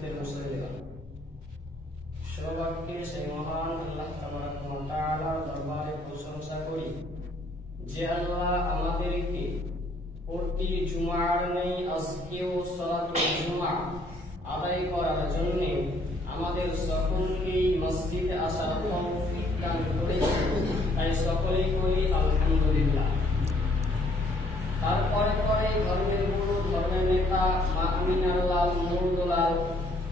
মসজিদে পৌঁছে দিলাম। সর্বাপেক্ষে সেই মহান আল্লাহ তাবারাকা ওয়া তাআলার দরবারে প্রশংসা করি যে আল্লাহ আমাদেরকে প্রতি জুমার নেই আজকেও সালাতুল জুমা আদায় করার জন্য আমাদের সকলকেই মসজিদে আসার তৌফিক দান করেছেন। তাই সকলেই বলি আলহামদুলিল্লাহ। তারপরে ধর্মের গুরু, ধর্মের নেতা মা আমিনাল্লাহ মুরদুলাল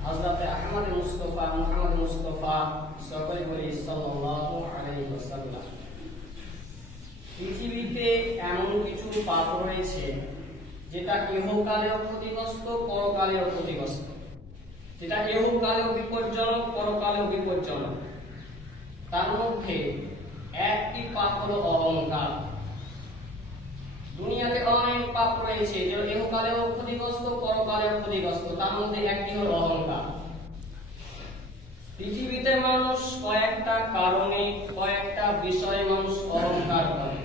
হযরত আহমদ মুস্তাফা মুহাম্মদ মুস্তাফা সকলে বলি সাল্লাল্লাহু আলাইহি ওয়াসাল্লাম। পৃথিবীতে এমন কিছু পাপ রয়েছে যেটা ইহকালেও ক্ষতিগ্রস্ত, পরকালেও ক্ষতিগ্রস্ত, যেটা ইহকালেও বিপজ্জনক, পরকালেও বিপজ্জনক। তার মধ্যে একটি পাপ হলো অহংকার। দুনিয়াতে অনেক পাপ রয়েছে যে ইহকালেও ক্ষতিগ্রস্ত, পরকালেও ক্ষতিগ্রস্ত। তার মধ্যে একটি হলো অহংকার। পৃথিবীতে মানুষ কয়েকটা কারণে, কয়েকটা বিষয়ে মানুষ অহংকার করে।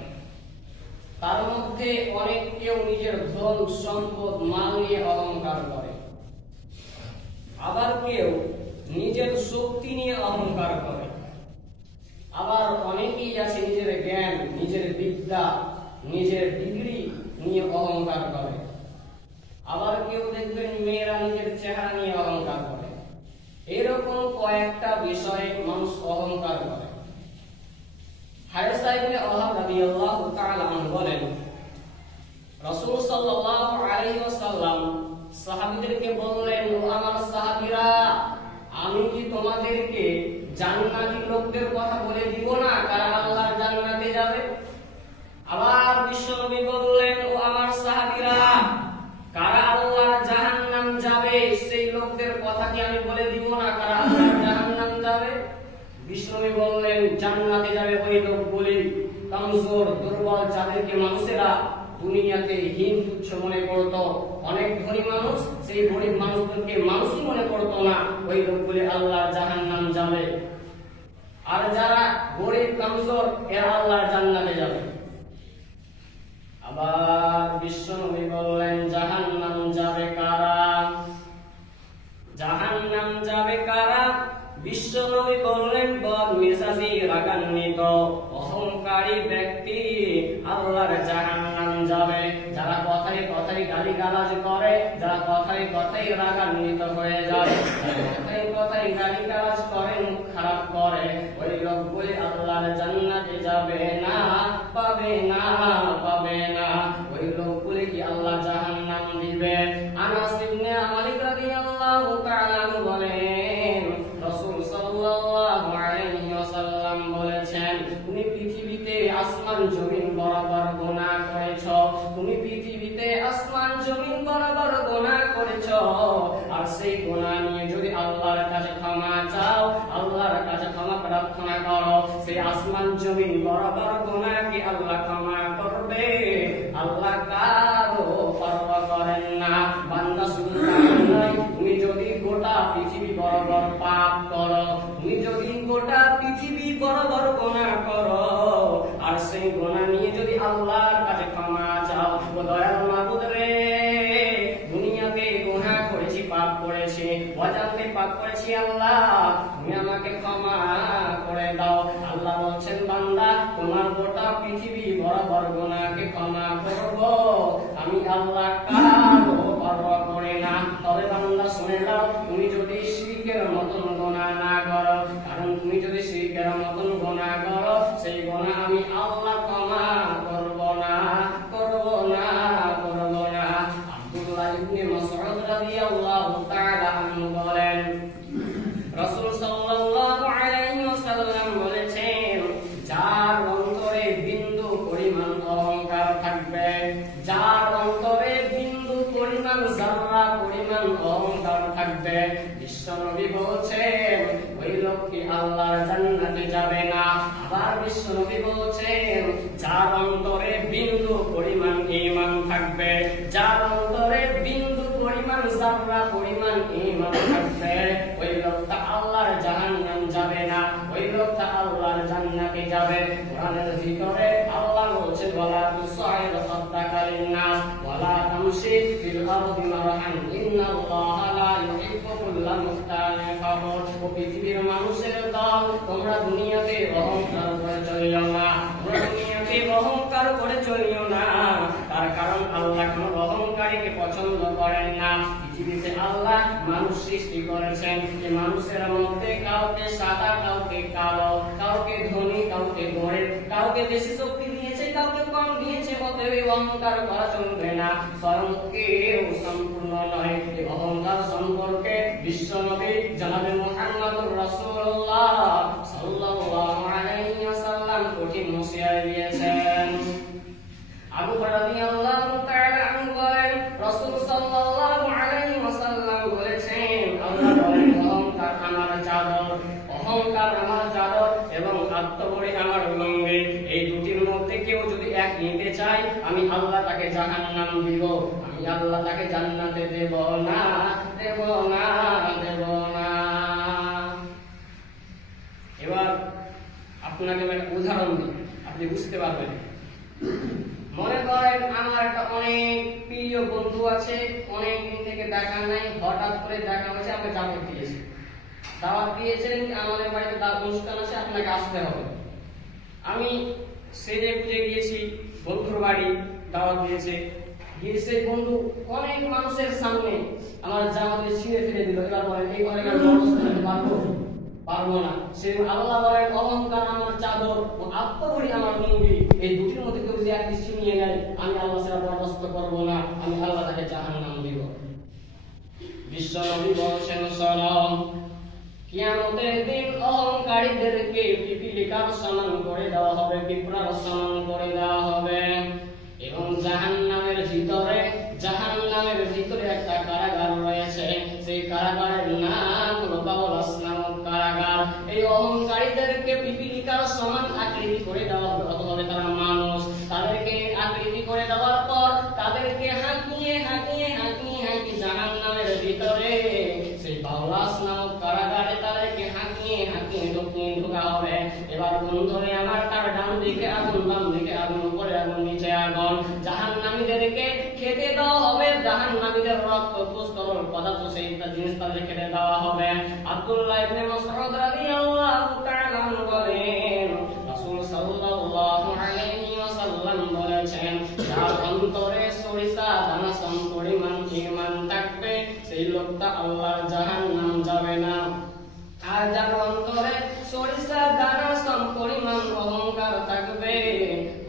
তার মধ্যে অনেক কেউ নিজের ধন সম্পদ মাল নিয়ে অহংকার করে, আবার কেউ নিজের শক্তি নিয়ে অহংকার করে, আবার অনেকেই আছে নিজের জ্ঞান, নিজের বিদ্যা, নিজের ডিগ্রি নিয়ে অহংকার করে। আবার কেউ দেখবেন মেয়েরা নিজের চেহারা নিয়ে অহংকার করে। এরকম কয়েকটা বিষয়ে মানুষ অহংকার করে। হারেসা ইবনে ওয়াহাব রাদিয়াল্লাহু তাআলা আনহু বলেন, রাসূল সাল্লাল্লাহু আলাইহি ওয়াসাল্লাম সাহাবীদেরকে বললেন, ও আমার সাহাবীরা, আমি কি তোমাদেরকে জান্নাতি লোকদের কথা বলে দিব না কারা আল্লাহর জান্নাতে যাবে? আবার বিশ্বনবী বললেন, ও আমার সাহাবীরা, কারা আল্লাহর জাহান্নাম যাবে সেই লোকদের কথা কি আমি বলে দিব না কারা আল্লাহর জাহান্নাম যাবে? বিশ্বনবী বললেন, জান্নাতে যাবে ওই লোকগুলি কমজোর, দুর্বল, যাদেরকে মানুষেরা দুনিয়াতে হীন তুচ্ছ মনে করত। অনেক ধনী মানুষ সেই গরিব মানুষদেরকে মানুষই মনে করত না, ওই লোকগুলি আল্লাহর জাহান্নাম যাবে। আর যারা গরিব কমজোর এরা আল্লাহর জান্নাতে যাবে। আবার বিশ্বনবী বললেন, জাহান্নাম যাবে কারা? জাহান্নাম যাবে কারা? বিশ্বনবী বললেন, বদমেজাজি, রাগান্বিত, অহংকারী ব্যক্তি আল্লাহর জাহান্নাম যাবে। যারা কথায় কথায় গালিগালাজ করে, যারা কথায় কথায় রাগান্বিত হয়ে যায়, কথায় কথায় গালিগালাজ করে, মুখ খারাপ করে, ওই লোকগুলি আল্লাহর জান্নাতে যাবে না, পাবে না, পাবে না। ওই লোকগুলি কি আল্লাহ জাহান্নাম দিবে? আনাস ইবনে মালিক রাদিয়াল্লাহু তাআলা বলেন, রাসূল সাল্লাল্লাহু আলাইহি ওয়াসাল্লাম বলেছেন, তুমি পৃথিবীতে আসমান জমিন বরাবর গুনাহ করেছো, তুমি পৃথিবীতে আসমান জমিন বরাবর গুনাহ করেছো। আর সেই গুনাহ নিয়ে যদি আল্লাহর কাছে ক্ষমা চাও, আল্লাহর কাছে ক্ষমা প্রার্থনা করো, সেই আসমান জমিন বরাবর গুনাহ কি আল্লাহ ক্ষমা করবে? আল্লাহ কারো পরোয়া করেন না। বান্দা শুধু নয়, তুমি যদি গোটা পৃথিবী বরাবর পাপ করো, তুমি যদি গোটা পৃথিবী বরাবর গুনাহ করো, আর সেই গুনাহ নিয়ে যদি আল্লাহর কাছে ক্ষমা চাও, ও দয়াল মাবুদ রে, দুনিয়াতে গুনাহ করেছি, পাপ করেছি, অজান্তে পাপ করেছি, আল্লাহ তুমি আমাকে ক্ষমা করে দাও। আল্লাহ বলছেন, বান্দা তোমার গোটা পৃথিবী বরাবর গুনাহকে ক্ষমা করব, আমি আল্লাহ কারো পরোয়া করি না। তবে বান্দা শুনে নাও, তুমি যদি শিরকের মতন গুনাহ না করো, কারণ তুমি যদি শিরকের মতন গুনাহ করো, সেই গুনাহ আমি আল্লাহ ক্ষমা করব না, করব না, করব না। আব্দুল্লাহ ইবনে মাসউদ রাদিয়াল্লাহু তাআলা আনহু বলেন, রাসূল সাল্লাল্লাহু আলাইহি ওয়াসাল্লাম বলেছেন, যার অন্তরে বিন্দু পরিমাণ অহংকার থাকবে, যার অন্তরে বিন্দু পরিমাণ, যারা পরিমাণ অহংকার থাকবে, বিশ্বনবী বলছেন ওই লোকটি আল্লাহর জান্নাতে যাবে না। আবার বিশ্বনবী বলছেন, যার অন্তরে বিন্দু পরিমাণ ঈমান থাকবে, যার অন্তরে বিন্দু পরিমাণ, যারা পরিমাণ ঈমান থাকবে, ওই লোকটা আল্লাহর জাহান্নাম যাবে না, ওই লোকটা আল্লাহর জান্নাতে যাবে। কোরআনের ভিতরে আল্লাহ বলছেন, ওয়ালা তুসাইর খাদ্দাকা লিন-নাস ওয়ালা তামশি ফিল আরদি মারহান ইন্নাল্লাহা লা ইউহিব্বু কুল্লা খবর, ও পৃথিবীর মানুষের দল, তোমরা দুনিয়াতে অহংকার করে চলিও না, তোমরা দুনিয়াতে অহংকার করে চলিও না। তার কারণ আল্লাহ কোনো অহংকারীকে পছন্দ করেন না। পৃথিবীতে আল্লাহ মানুষ সৃষ্টি করেছেন, যে মানুষের মধ্যে কাউকে সাদা, কাউকে কালো, কাউকে ধনী, কাউকে গরিব, কাউকে বেশি শক্তি দিয়েছে, কাউকে কম দিয়েছে। অতএব অহংকার করা চলবে না, স্বয়ং কেউ সম্পূর্ণ নয়। এই অহংকার সম্পর্কে বিশ্বনবী জনাবে মুহাম্মদুর রাসূলুল্লাহ সাল্লাল্লাহু আলাইহি ওয়াসাল্লাম কঠিন নসিহত দিয়েছেন। আবু হুরায়রা রাদিয়াল্লাহু তাআলা আনহু বলেন, রাসূল সাল্লাল্লাহু আলাইহি ওয়াসাল্লাম বলেছেন, আল্লাহ বলেন, অহংকার আমার চাদর, অহংকার আমার চাদর এবং আত্মবড়ি আমার লুঙ্গি। এই দুটির মধ্যে কেউ যদি এক নিতে চায়, আমি আল্লাহ তাকে জাহান্নাম দিব, আমি আল্লাহ তাকে জান্নাতে দেব না, দেব না, দেব না। এবার আপনাকে আমি একটা উদাহরণ দিই, আপনি বুঝতে পারবেন। মনে করেন আমার একটা অনেক প্রিয় বন্ধু আছে, অনেক দিন থেকে দেখা নাই, হঠাৎ করে দেখা হয়েছে, আমাকে দাওয়াত দিয়েছেন, আমাদের বাড়িতে অনুষ্ঠান আছে, আপনাকে আসতে হবে। আমি সেজে গুজে গিয়েছি, বন্ধুর বাড়ি দাওয়াত দিয়েছে, গিয়ে সেই বন্ধু অনেক মানুষের সামনে আমার জামাতে ছিঁড়ে ফেলে দিল। এবার বলেন, এই ঘরে পারবো? পারবো না। সে আল্লাহ বলেন, অহংকার আমার চাদর ও আত্মবড়ি আমার লুঙ্গি, এই দুটির মধ্যে কেউ যদি এক দৃষ্টি নিয়ে নেয়, আমি আল্লাহ সেটা বরদাস্ত করবো না, আমি আল্লাহ তাকে জাহান্নাম দিব। বিশ্ব নবী বলছেন, শোনো, কিয়ামতের দিন অহংকারীদেরকে পিপীলিকার সমান করে দেওয়া হবে, পিঁপড়ার সমান করে দেওয়া হবে, এবং জাহান্নামের ভিতরে একটা কারাগার রয়েছে, সেই কারাগারের নাম হলো বাবুলাস নামক কারাগার। এই অহংকারীদেরকে পিপীলিকার সমান আকৃতি করে দেওয়া হবে, অথবা তারা মানুষ, তাদেরকে আকৃতি করে দেওয়ার পর তাদেরকে হাঁকিয়ে জাহান্নামের ভিতরে সেই বাবুলাস নামক কারাগারে তাদেরকে হাঁকিয়ে ঢোকা হবে। এবার বন্ধুরে আমার, তার ডান দিকে আগুন, বাম দিকে আগুন, উপরে আগুন, নিচে আগুন। জাহান্নামীদেরকে খেতে দেওয়া হবে, জাহান্নামীদের রক্ত, তরল পদার্থ, সেই জিনিস তাদের খেতে দেওয়া হবে। আব্দুল্লাহ ইবনে মাসউদ রাদিয়াল্লাহু তাআলা আনহু বলেন, রাসূল সাল্লাল্লাহু আলাইহি ওয়াসাল্লাম বলেছেন, যার অন্তরে সরিষা দানা সম পরিমাণ ঈমান থাকবে, সেই লোকটা আল্লাহর জাহান্নাম যাবে না। আর যার অন্তরে সরিষা দানা সম পরিমাণ অহংকার থাকবে,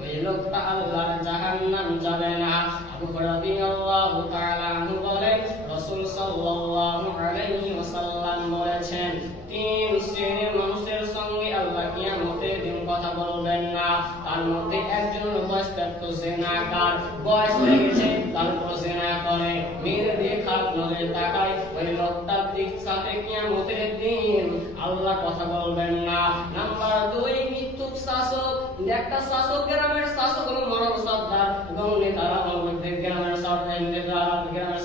ওই লোকটা আল্লাহর জাহান্নাম যাবে না। আবু হুরায়রা রাদিয়াল্লাহু তাআলা আনহু বলেন, রাসূল সাল্লাল্লাহু আলাইহি ওয়াসাল্লাম বলেছেন, তিন শ্রেণীর মানুষের সঙ্গে আল্লাহ কিয়ামতের দিন কথা বলবেন না। তার মধ্যে একজন বয়স্ক জিনাকার, বয়স হয়ে গেছে, তারপর জিনা করে, মেয়ের দিকে খারাপ নজরে তাকায়, ওই লোকটার সাথে কিয়ামতের দিন আল্লাহ কথা বলবেন না। নাম্বার 2, মিথ্যুক শাসক, একটা শাসক, গ্রামের শাসক এবং মানব সর্দার এবং নেতারা, গ্রামের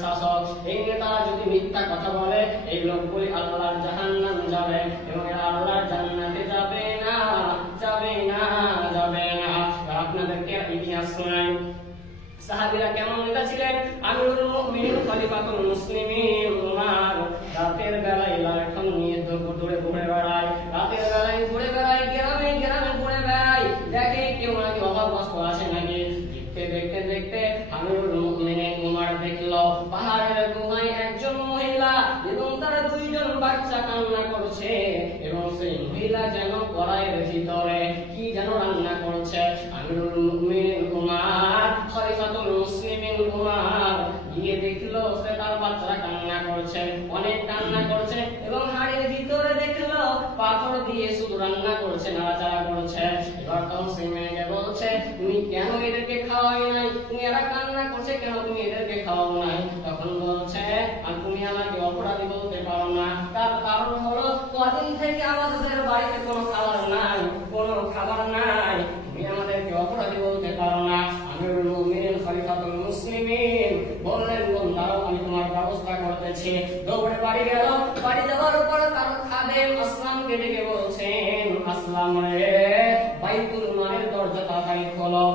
শাসক, এই নেতারা যদি মিথ্যা কথা বলে, এই লোকগুলি আল্লাহর জাহান্নাম যাবে এবং এরা আল্লাহর জান্নাতে যাবে না, যাবে না, যাবে না। আপনাদেরকে ইতিহাস শোনাই, সাহাবীরা কেমন নেতা ছিলেন। আমিরুল মুমিনিন খলিফাতুল মুসলিমিন উমর রাতের বেলায় লাঠি নিয়ে দৌড়ে বেড়ায়, রাতের বেলায় ঘুরে বেড়ায়, গ্রামে ঘুরে বেড়ায়, দেখে কেউ নাকি অভাবগ্রস্ত আছে নাকি। দেখতে আমিরুল মুমিনিন উমর দেখলো পাহাড়ের গুহায় একজন মহিলা এবং তার 2 জন বাচ্চা কান্না করছে, এবং সেই মহিলা যেন কড়াইয়ের ভিতরে কি যেন রান্না করছে। আমিরুল মুমিনিন উমর খলিফাতুল মুসলিমিন উমর গিয়ে দেখলো সে তার বাচ্চারা কান্না করছে, অনেক কান্না করছে, এবং হাড়ির ভিতরে দেখলো পাথর দিয়ে শুধু রান্না করছে, নাড়াচাড়া করছে। এবার তখন সেই মেয়েকে বলছে, তুমি কেন এদেরকে খাওয়াই নাই? তুমি এরা কান্না করছে কেন, তুমি এদেরকে খাওয়াও নাই? তখন বলছে, আর তুমি আমাকে অপরাধী বলতে পারো না, তার কারণ হলো কদিন থেকে আমাদের বাড়িতে কোনো খাবার নাই, তুমি আমাদেরকে অপরাধী বলতে পারো না। আমিরুল মুমিনিন খলিফাতুল মুসলিমিন বললেন, দাঁড়াও, আমি তোমার ব্যবস্থা করতেছি। দৌড়ে বাড়ি গেল, বাড়ি যাওয়ার পর তার খাদেম আসলামকে ডেকে বলছেন, আসলাম রে, বাইতুল মালের দরজা তাড়াতাড়ি খোলো,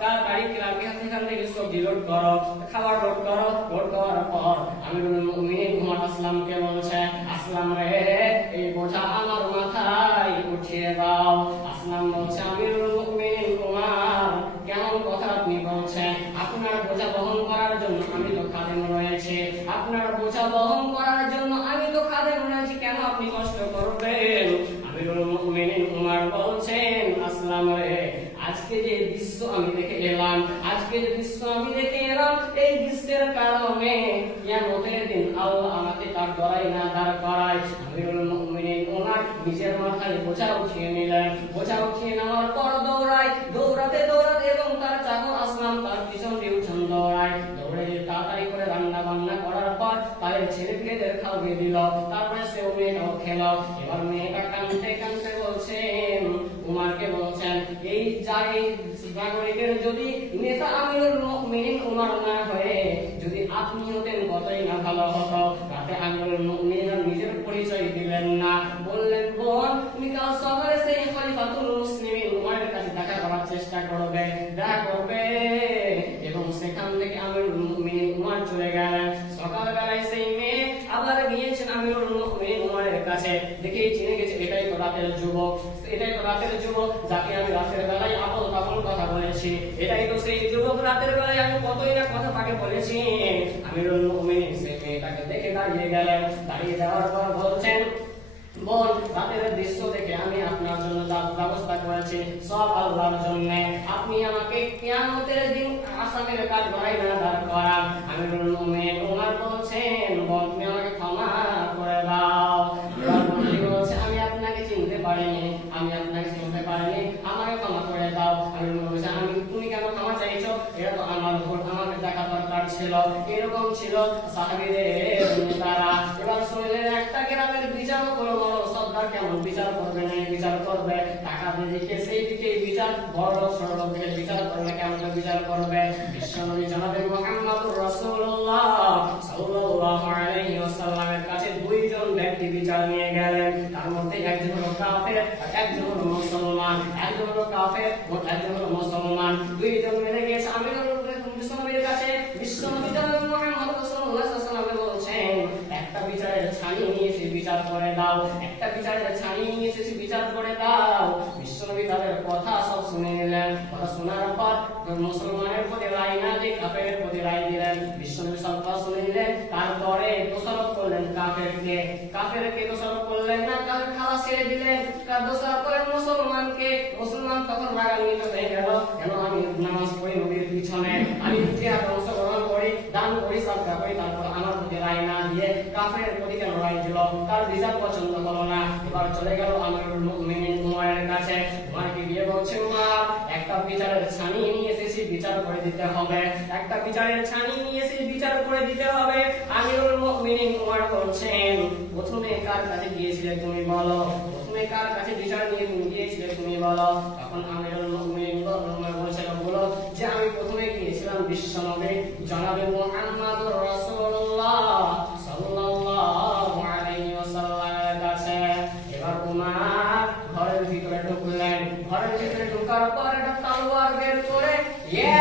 তাড়াতাড়ি এখান থেকে সবজি লোড করো, খাবার লোড করার পর আমিরুল মুমিনিন উমর আসলামকে বলছে, আসলাম রে, এই বোঝা আমার মাথায় উঠিয়ে দাও। আসলাম বলছে, আমিরুল মুমিনিন উমর, কেমন কথা আপনি বলছেন? আপনার বোঝা বহন করার জন্য আমি তো খাদেম রয়েছে, আপনার বোঝা বহন করার জন্য আমি তো খাদেম রয়েছি, কেন আপনি কষ্ট করবেন? আমিরুল মুমিনিন উমর বলছেন, আসলাম রে, আজকে যে দৃশ্য আমি দেখে এলাম, এই দৃশ্যের কারণে কিয়ামতের দিন আল্লাহ আমাকে তার গলায় না দাঁড় করায়। আমিরুল মুমিনিন উমর নিজের মাথায় বোঝা উঠিয়ে নিলেন। বোঝা উঠিয়ে নেওয়ার পর দৌড়াতে এবং তার চাকর আসলাম তার পিছন দৌড়ায়। তাড়াতাড়ি করে রান্না বান্না করার পর তাদের ছেলে পেলেদের খাওয়িয়ে দিল। তারপরে সেও মেয়েটাও খেলো। এবার মেয়েটা কাঁদতে বলছেন, উমারকে বলছেন, এই নাগরিকের যদি নেতা আমিরুল মুমিনিন উমর না হয়ে যদি আপনি হতেন কতই না ভালো হতো। তাতে আমিরুল মুমিনিন নিজের পরিচয় দিলেন না, বললেন, বোন, তুমি কাল সকালে সেই খলিফাতুল মুসলিমিন উমরের কাছে দেখা করার চেষ্টা করবে এবং সেখান থেকে আমিরুল মুমিনিন উমর চলে গেলেন। সকালবেলায় সেই মেয়ে আবার গিয়েছেন আমিরুল মুমিনিন উমরের কাছে, দেখেই চিনে গেছে এটাই তো রাতের যুবক, যাকে আমি রাতের বেলায় আপন কাপন কথা বলেছি, এটাই তো সেই যুবক, রাতের বেলায় আমি কতই না কথা তাকে বলেছি। আমিরুল মুমিনিন সেই মেয়েটাকে দেখে দাঁড়িয়ে গেলেন। দাঁড়িয়ে যাওয়ার পর বলছেন, বোন, রাতের দৃশ্য দেখে আমি আপনার জন্য যা ব্যবস্থা করেছি সব আল্লাহর জন্য। আপনি আমাকে কিয়ামতের দিন আসামের কাজ গড়াই না দাঁড় করান। আমিরুল মুমিনিন উমর বলছেন, বোন, তুমি আমাকে ক্ষমা করে দাও। এবার বন্ধু বলছে, আমি আপনাকে চিনতে পারিনি, আমাকে ক্ষমা করে দাও। আমিরুল মুমিনিন বলছে, তুমি কেন ক্ষমা চাইছো? এটা তো আমার ভুল, আমাকে দেখা দরকার ছিল। এরকম ছিল সাহাবীদের নেতারা। এবার শুনলেন একটা গ্রামের বিচার করলো, সরকার কেমন বিচার করবে না বিচার করবে, টাকা দিকে সেই দিকে বিচার, বড় লোক ছোট লোক দিকে বিচার করবে, কেমন বিচার করবে? বিশ্বনবী জনাবে মুহাম্মদুর রাসূলুল্লাহ সাল্লাল্লাহু আলাইহি ওয়াসাল্লামের কাছে দুইজন ব্যক্তি বিচার নিয়ে গেলেন। তার মধ্যে একজন হলো কাফের আর একজন হলো মুসলমান। একজন হলো কাফের ও একজন হলো মুসলমান। দুইজন মিলে গিয়েছে আমিরুল বিশ্বনবীর কাছে। বিশ্বনবী জনাবে মুহাম্মদ রাসূলুল্লাহ সাল্লাল্লাহু আলাইহি ওয়াসাল্লাম বলছেন, একটা বিচারের ছানি নিয়ে এসে বিচার করে দাও, একটা বিচারের ছানি নিয়ে এসে বিচার করে দাও। বিশ্বনবী তাদের কথা সব শুনে নিলেন। কথা শোনার পর মুসলমানের প্রতি রায় না দিয়ে কাফেরের প্রতি রায় দিলেন। বিশ্বনবী সব কথা শুনে নিলেন। তারপরে দোষারোপ করলেন কাফেরকে দোষারোপ করলেন না, কাফের খালাস ছেড়ে দিলেন। দোষারোপ করেন মুসলমানকে। মুসলমান তখন রাগান্বিত হয়ে গেল, কেন আমি নামাজ পড়ি নবীর পিছনে, আমি জিহাদে অংশগ্রহণ করি, দান করি, সাদকা করি, তারপর আমার প্রতি রায় না দিয়ে কাফেরের প্রতি কেন রায় দিল? তার বিচার পছন্দ হলো না। এবার চলে গেল আমিরুল মুমিনিন উমরের কাছে। উমরকে গিয়ে বলছে, উমর, একটা বিচারের ছানি নিয়ে এসেছি, বিচার করে দিতে হবে। একটা বিচারের ছানি নিয়ে এসে বিচার করে দিতে হবে। আমিরুল মুমিনিন উমর বলছেন, প্রথমে কার কাছে গিয়েছিলে তুমি বলো, প্রথমে কার কাছে বিচার নিয়ে তুমি গিয়েছিলে তুমি বলো। তখন আমিরুল মুমিনিন উমর বলছিল, বলো যে আমি প্রথমে গিয়েছিলাম বিশ্বনবী জনাবে মুহাম্মদুর রাসূলুল্লাহ সাল্লাল্লাহু আলাইহি ওয়াসাল্লামের কাছে। এবার উমর ঘরের ভিতরে ঢুকলেন। ঘরের ভিতরে ঢোকার পর একটা তলোয়ার বের করে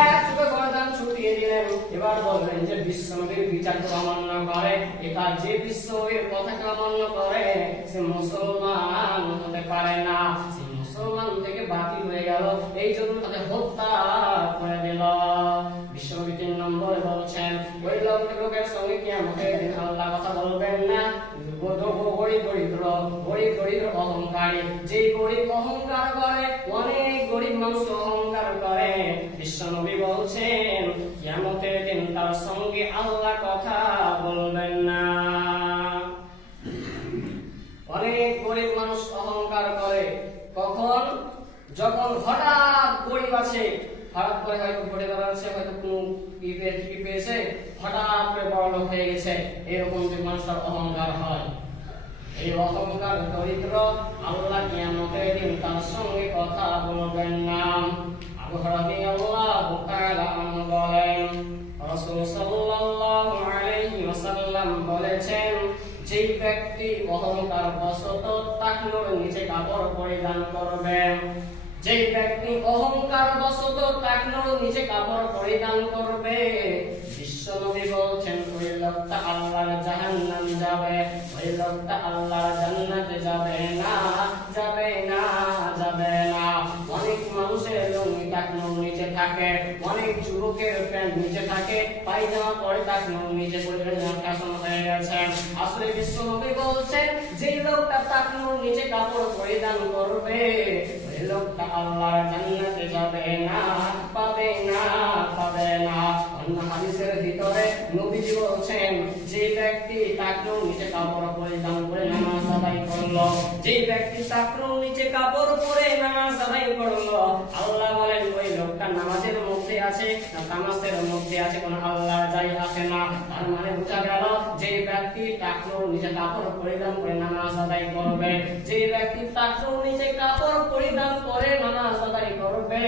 এক চুপে গর্দান ছুটিয়ে দিলেন। এবার বললেন যে বিশ্বনবীর বিচারকে অমান্য করে, এটা যে বিশ্বনবীর কথাকে অমান্য করে সে মুসলমান হতে পারে না, সে মুসলমান থেকে বাতিল হয়ে গেল, এই জন্য তাকে হত্যা করে দিল। বিশ্বনবী ৩ নম্বরে বলছেন, ওই লোকের সঙ্গে কিয়ামতের দিন আল্লাহ কথা বলবেন না। গরিব অহংকারী, যে গরিব অহংকার করে, অনেক গরিব মানুষ অহংকার করে, বিশ্বনবী বলছেন কিয়ামতের দিন তার সঙ্গে আল্লাহ কথা বলবেন না। অনেক গরিব মানুষ অহংকার করে কখন? যখন হঠাৎ গরিব আছে, হঠাৎ করে হয়তো ঘটে দাঁড়াচ্ছে, হয়তো কোনো কি পেয়েছে, হঠাৎ করে বড় লোক হয়ে গেছে, এরকম যে মানুষটার অহংকার হয়। এই অহংকার দরিদ্র, আল্লাহ কিয়ামতের দিন তার সঙ্গে কথা বলবেন না। আবু রাদিয়াল্লাহু তাআলা আনহু বলেন, রাসূল সাল্লাল্লাহু আলাইহি ওয়াসাল্লাম বলেছেন, যে ব্যক্তি অহংকার বশত টাকনোর নিচে কাপড় পরিধান করবে, যে ব্যক্তি অহংকার বশত টাকনোর নিচে কাপড় পরিধান করবে, বিশ্বনবী বলছেন ওই লোকটা আল্লাহর জাহান্নাম যাবে। করে ওই লোকটা আল্লাহর জান্নাতে যাবে না, যাবে না, যাবে না। অনেক মানুষের লুঙ্গি টাকনুর নিচে থাকে, অনেক যুবকের প্যান্ট নিচে থাকে, পায়জামা পরে টাকনুর নিচে পড়ে ফ্যাশন হয়ে গেছে। আসলে বিশ্বনবী বলছেন যে লোকটা টাকনুর নিচে কাপড় পরিধান করবে ওই লোকটা আল্লাহর জান্নাতে যাবে না, পাবে না, পাবে না। অন্য হাদিসের ভিতরে নবীজি বলছেন যে ব্যক্তি টাকনুর নিচে কাপড় পরিধান করে নামাজ আদায় করলো, যে ব্যক্তি টাকনুর নিচে কাপড় পরে নামাজ আদায় করলো, আল্লাহ বলেন ওই লোকটা নামাজের মধ্যে আছে না তামাশের মধ্যে আছে, কোনো আল্লাহর যায় আসে না। তার মানে বোঝা গেল যে ব্যক্তি টাকনুর নিচে কাপড় পরিধান করে নামাজ আদায় করবে, যে ব্যক্তি টাকনুর নিচে কাপড় পরিধান করে নামাজ আদায় করবে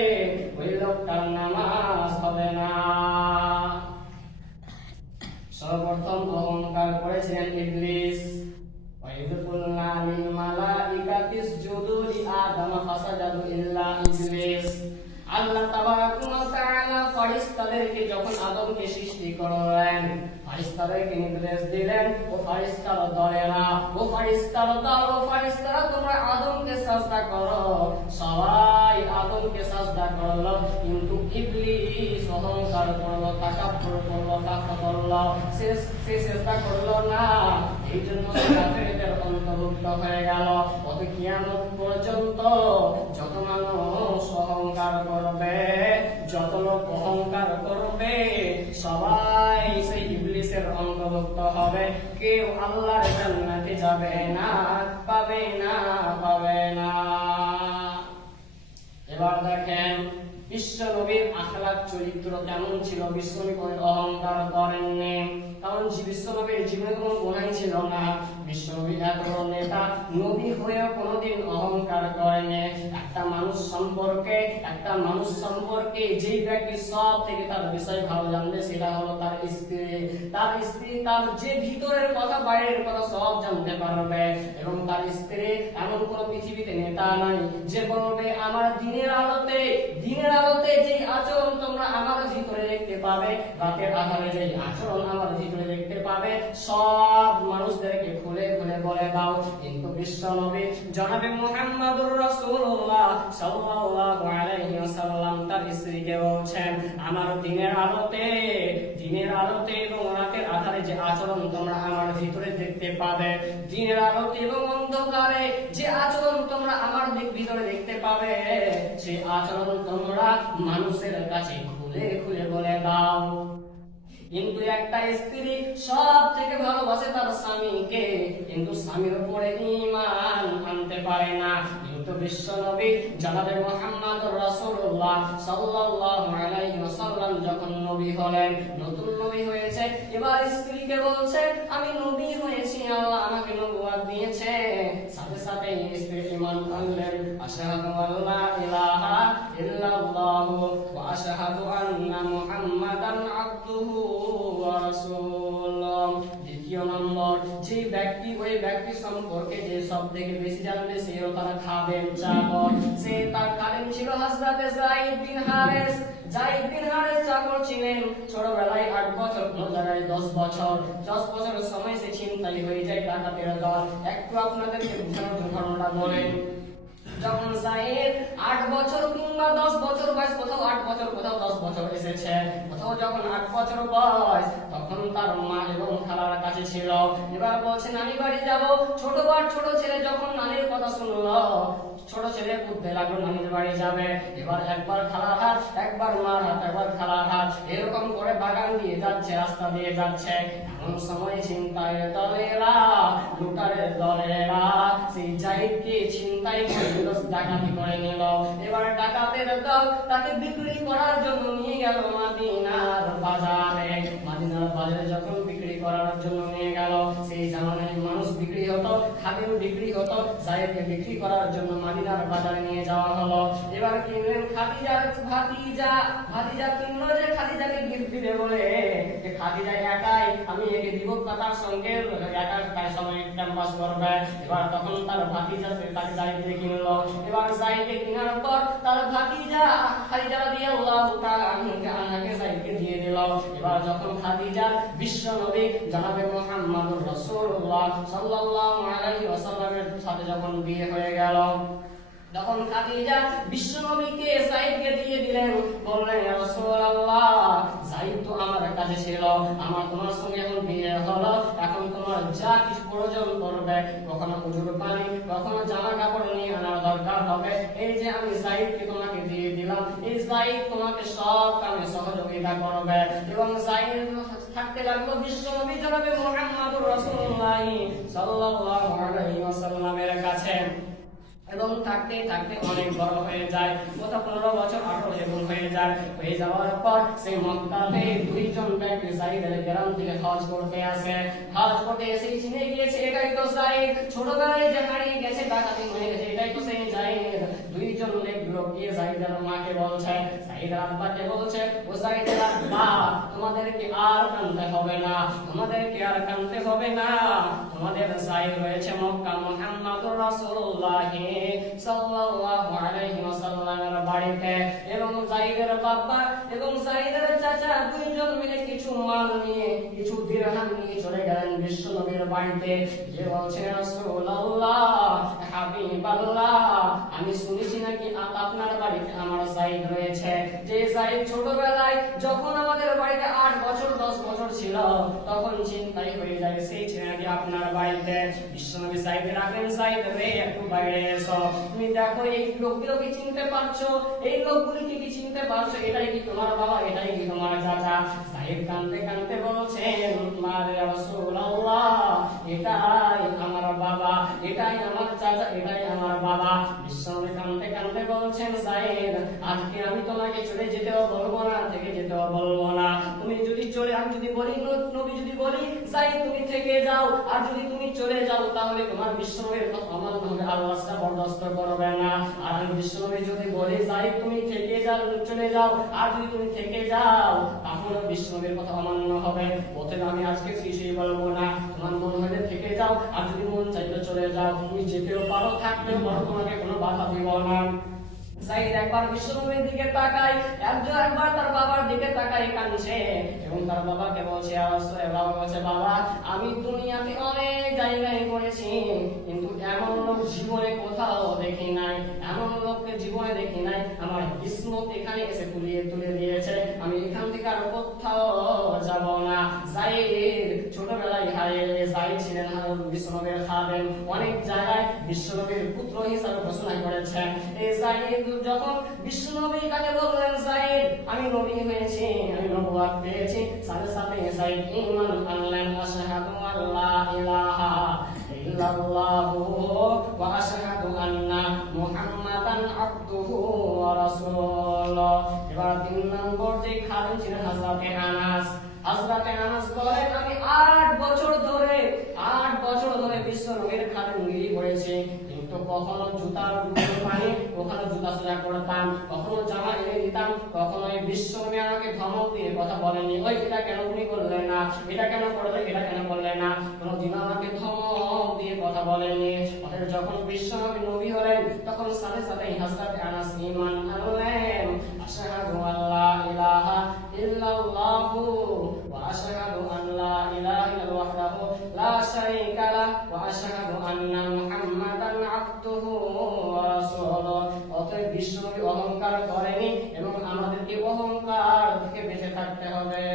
ওই লোকটার নামাজ হবে না। সর্বপ্রথম অহংকার করেছিলেন ইবলিস। وَإِذْ قُلْنَا لِلْمَلَائِكَةِ اسْجُدُوا لِآدَمَ فَسَجَدُوا إِلَّا إِبْلِيسَ। আল্লাহ তাবারাক ওয়া তাআলা ফেরেশতাদেরকে যখন আদমকে সৃষ্টি করলেন, ফেরেশতাদেরকে নির্দেশ দিলেন ও ফেরেশতার দলেরা, ও ফেরেশতার দল, ও ফেরেশতারা তোমরা আদমকে সিজদা করো। সবাই আদমকে সিজদা করলো, কিন্তু ইবলিস অহংকার করলো, তাকাব্বুর করলো, ফাখর করলো, সে সিজদা করলো না। এই জন্য কাফেরদের অন্তর্ভুক্ত হয়ে গেল। অত কিয়ামত পর্যন্ত যত মানুষ অহংকার করবে, যত লোক অহংকার করবে, সবাই সেই ইবলিসের অন্তর্ভুক্ত হবে। কেউ আল্লাহর জান্নাতে যাবে না, পাবে না, পাবে না। এবার দেখেন বিশ্ব নবীর আখলাক চরিত্র কেমন ছিল। বিশ্বনবী অহংকার করেননি, কারণ বিশ্বনবীর জীবনে কোনো গুনাহ ছিল না। বিশ্বনবী এত বড় নেতা, নবী হয়েও কোনোদিন অহংকার করেনি। একটা মানুষ সম্পর্কে যে ব্যক্তি সব থেকে তার বিষয় ভালো জানবে সেটা হলো তার স্ত্রী। তার স্ত্রী তার যে ভিতরের কথা বাইরের কথা সব জানতে পারবে, এবং তার স্ত্রী এমন কোন পৃথিবীতে নেতা নাই যে বলবে আমার দিনের আলোতে যে আচরণ তোমরা আমার ভিতরে দেখতে পাবে, রাতের আধারে যে আচরণ আমার ভিতরে দেখতে পাবে, সব মানুষদেরকে খুলে খুলে বলে দাও। কিন্তু বিশ্বনবী জনাবে মুহাম্মদুর রাসূলুল্লাহ সাল্লাল্লাহু আলাইহি ওয়াসাল্লাম তার স্ত্রীকে বলছেন আমার দিনের আলোতে এবং রাতের আধারে যে আচরণ তোমরা আমার ভিতরে দেখতে পাবে, দিনের আলোতে এবং অন্ধকারে যে আচরণ তোমরা আমার ভিতরে দেখতে পাবে, সেই আচরণ তোমরা মানুষের কাছে খুলে খুলে বলে দাও। কিন্তু একটা স্ত্রী সব থেকে ভালোবাসে তার স্বামীকে, কিন্তু স্বামীর উপরে ঈমান আনতে পারে না। কিন্তু বিশ্বনবী জনাবে মুহাম্মদুর রাসূলুল্লাহ সাল্লাল্লাহু আলাইহি ওয়াসাল্লাম যখন নবী হলেন, নতুন নবী হয়েছে, এবার স্ত্রীকে বলছে আমি নবী হয়েছি, আল্লাহ আমাকে নবুয়ত দিয়েছে। সাথে সাথে স্ত্রী ঈমান আনলেন, আশহাদু আল্লা ইলাহা ইল্লাল্লাহু ওয়া আশহাদু আন্না মুহাম্মাদান আবদুহু ওয়া রাসূলুহু। দ্বিতীয় নম্বর, যে ব্যক্তি ওই ব্যক্তি সম্পর্কে যে সব থেকে বেশি জানবে সে হলো তার খাদেম, চাকর। সে তার খাদেম ছিল হযরত যায়েদ বিন হারেস। যায়েদ বিন হারেস চাকর ছিলেন। ছোটবেলায় 8 বছর, কোন জায়গায় 10 বছর। 10 বছরের সময় সে ছিনতাই হয়ে যায় ডাকাতের দল। একটু আপনাদেরকে বোঝানোর ঘটনাটা বলেন। যখন যায়েদ 8 বছর কিংবা 10 বছর বয়স, কোথাও 8 বছর কোথাও 10 বছর এসেছে, কোথাও যখন 8 বছর বয়স তখন তার মা এবং খালার কাছে ছিল। এবার বলছে নানি বাড়ি যাব। ছোট ছেলে যখন নানির কথা শুনলো, ছোট ছেলে বুঝতে লাগলো নানির বাড়ি যাবে। এবার একবার খালার হাত, একবার মার হাত, একবার খালার হাত, এরকম করে বাগান দিয়ে যাচ্ছে, রাস্তা দিয়ে যাচ্ছে। এমন সময় ছিনতাইয়ের দলেরা, লুটারের দলেরা সেই যায়েদকে ছিনতাই করে ডাকাতি করে নিল। এবার ডাকাতের দল তাকে বিক্রি করার জন্য নিয়ে গেল মদিনার বাজারে। মদিনার বাজারে যখন বিক্রি করার জন্য নিয়ে গেল, সেই জামানায় মানুষ বিক্রি হতো, খাদিম বিক্রি হতো। যায়েদকে বিক্রি করার জন্য মদিনার বাজারে নিয়ে যাওয়া হলো। এবার কিনলেন খাদিজার ভাতিজা কিনলো যে খাদিজাকে গিফট দিবে বলে, যে খাদিজা একাই, আমি একে দিব, তার সঙ্গে একা তার সময় টাইম পাস করবে। এবার তখন তার ভাতিজা তাকে যায়েদকে কিনলো। এবার যায়েদকে কেনার পর তার ভাতিজা খাদিজা রাদিয়াল্লাহু তাআলা আনহাকে যায়েদকে দিয়ে দিল। এবার যখন খাদিজা বিশ্ব নবী জনাবে মুহাম্মদুর রাসূলুল্লাহ সাল্লাল্লাহু আলাইহি ওয়াসাল্লামের সাথে যখন বিয়ে হয়ে গেল, তখন খাদিজা বিশ্ব নবীকে যায়েদকে দিয়ে দিলেন। বললেন, ইয়া রাসূলুল্লাহ, যায়েদ তো আমার কাছে ছিল, আমার তোমার সঙ্গে এখন বিয়ে হলো, এখন তোমার যা কিছু প্রয়োজন পড়বে, কখনো উজুর পানি, কখনো জামা কাপড় নিয়ে আনার দরকার হবে, এই যে আমি যায়েদকে তোমাকে দিয়ে দিলাম, এই যায়েদ তোমাকে সব কামে সহযোগিতা করবে। এবং যায়েদ থাকতে লাগলো বিশ্ব নবী জনাবে মুহাম্মদুর রাসূলুল্লাহ সাল্লাল্লাহু আলাইহি ওয়াসাল্লামের কাছে। এবং থাকতে থাকতে অনেক বড় হয়ে যায়, কত 15 বছর 18 এবং হয়ে যায়। হয়ে যাওয়ার পর সেই মক্কাতে দুইজন ব্যক্তি যায়েদের গ্রাম থেকে হজ করতে আসে। হজ করতে এসে চিনে গিয়েছে এটাই তো যায়েদ, ছোটবেলায় যে হারিয়ে গেছে, ডাকাতি হয়ে গেছে, এটাই তো সেই যায়েদ। দুইজন লোক গিয়ে যায়েদের মাকে বলছে, যায়েদের আব্বাকে বলছে, ও যায়েদের আব্বা, তোমাদেরকে আর কাঁদতে হবে না, তোমাদেরকে আর কাঁদতে হবে না, তোমাদের যায়েদ রয়েছে মক্কা মুহাম্মদুর রাসূলুল্লাহ সাল্লাল্লাহু আলাইহি ওয়াসাল্লামের বাড়িতে। এবং যায়েদের বাবা এবং যায়েদের চাচা দুইজন মিলে কিছু মাল নিয়ে, কিছু দিরহাম নিয়ে চলে গেলেন বিশ্ব নবীর বাড়িতে। যে বলছে, রাসূলুল্লাহ, হাবিবাল্লাহ, আমি শুনেছি নাকি আপনার বাড়িতে আমার যায়েদ রয়েছে, যে যায়েদ ছোটবেলায় যখন আমাদের বাড়িতে 8 বছর 10 বছর ছিল, তখন চিন্তাই হয়ে যায় সেই ছেলে নাকি আপনার বাড়িতে। বিশ্ব নবী যায়েদকে রাখেন, যায়েদ রে, একটু বাইরে এসো, তুমি দেখো এই লোকগুলোকে চিনতে পারছো, এই লোকগুলিকে কি চিনতে পারছো, এটাই কি তোমার বাবা, এটাই কি তোমার চাচা? যায়েদ কাঁদতে কাঁদতে বলছেন, মারে রাসূলুল্লাহ, এটাই আমার বাবা, এটাই আমার চাচা, এটাই আমার বাবা। বিশ্বনবী কাঁদতে কাঁদতে বলছেন, যায়েদ, আজকে আমি তোমাকে চলে যেতেও বলবো না, থেকে যেতেও বলবো না। তুমি যদি চলে, আমি যদি বলি, নবী যদি বলি যায়েদ তুমি থেকে যাও, আর যদি তুমি চলে যাও, তাহলে তোমার বিশ্বনবীর কথা অমান্য হবে, আল্লাহ বরদাস্ত করবে না। আর আমি বিশ্বনবী যদি বলি যায়েদ তুমি থেকে যাও, চলে যাও, আর যদি তুমি থেকে যাও, তাহলে বিশ্বনবীর কথা অমান্য হবে। অতএব আমি আজকে কিছুই বলবো না, তোমার মন হলে থেকে যাও, আর যদি মন চাইলে চলে যাও, তুমি যেতেও পারো, থাকতেও পারো, তোমাকে কোনো বাধা দিব না। যায়েদ একবার বিশ্বনবীর দিকে তাকায়, একবার তার বাবার দিকে তাকায়, কাঁদছে এবং তার বাবাকে বলছে, বাবা বলছে, বাবা, আমি দুনিয়াতে অনেক জায়গায় ঘুরেছি, কিন্তু এমন লোক জীবনে কোথাও দেখি নাই, এমন লোককে জীবনে দেখি নাই, আমার কিসমত এখানে এসে তুলে দিয়েছে, আমি এখান থেকে আর কোথাও যাব না। যায়েদ ছোটবেলায় হারিয়ে, যায়েদ ছিলেন বিশ্বনবীর খাদেম, অনেক জায়গায় বিশ্বনবীর পুত্র হিসাবে ঘোষণা করেছেন। এই যায়েদ যখন বিশ্বনবী তাকে বললেন, যায়েদ, আমি নবী হয়েছি, আমি নবুয়ত পেয়েছি, সাথে সাথে যায়েদ ঈমান আনলেন, আশহাদু আল্লা ইলাহা ইল্লাল্লাহু ওয়া আশহাদু আন্না মুহাম্মাদান আবদুহু ওয়া রাসূলুহু। এবার 3 নম্বর যে খাদেম ছিলেন হযরতে আনাস। হযরতে আনাস বলেন, আমি 8 বছর ধরে বিশ্বনবীর খাদেমগিরি করেছি, কিন্তু কখনো জুতার পানি, কখনো জুতা সোজা করতাম, কখনো জামা এনে দিতাম, কখনো এই বিশ্বনবী আমাকে ধমক দিয়ে কথা বলেনি, ওই এটা কেন তুমি করলে না, এটা কেন করলে, এটা কেন করলে না, কোনোদিন আমাকে ধমক দিয়ে কথা বলেনি। অতএব যখন বিশ্বনবী নবী হলেন, তখন সাথে সাথে হযরতে আনাস ঈমান আনলেন, আশহাদু আল্লা ইলাহা ইল্লাল্লাহু ওয়া আশহাদু আল্লা ইলাহা ইল্লাল্লাহু ওয়াহদাহু লা শারীকা লাহু ওয়া আশহাদু আন্না মুহাম্মাদান আবদুহু ওয়া রাসূলুহু। অতএব বিশ্বনবী অহংকার করেনি এবং আমাদেরকে অহংকার থেকে বেঁচে থাকতে হবে।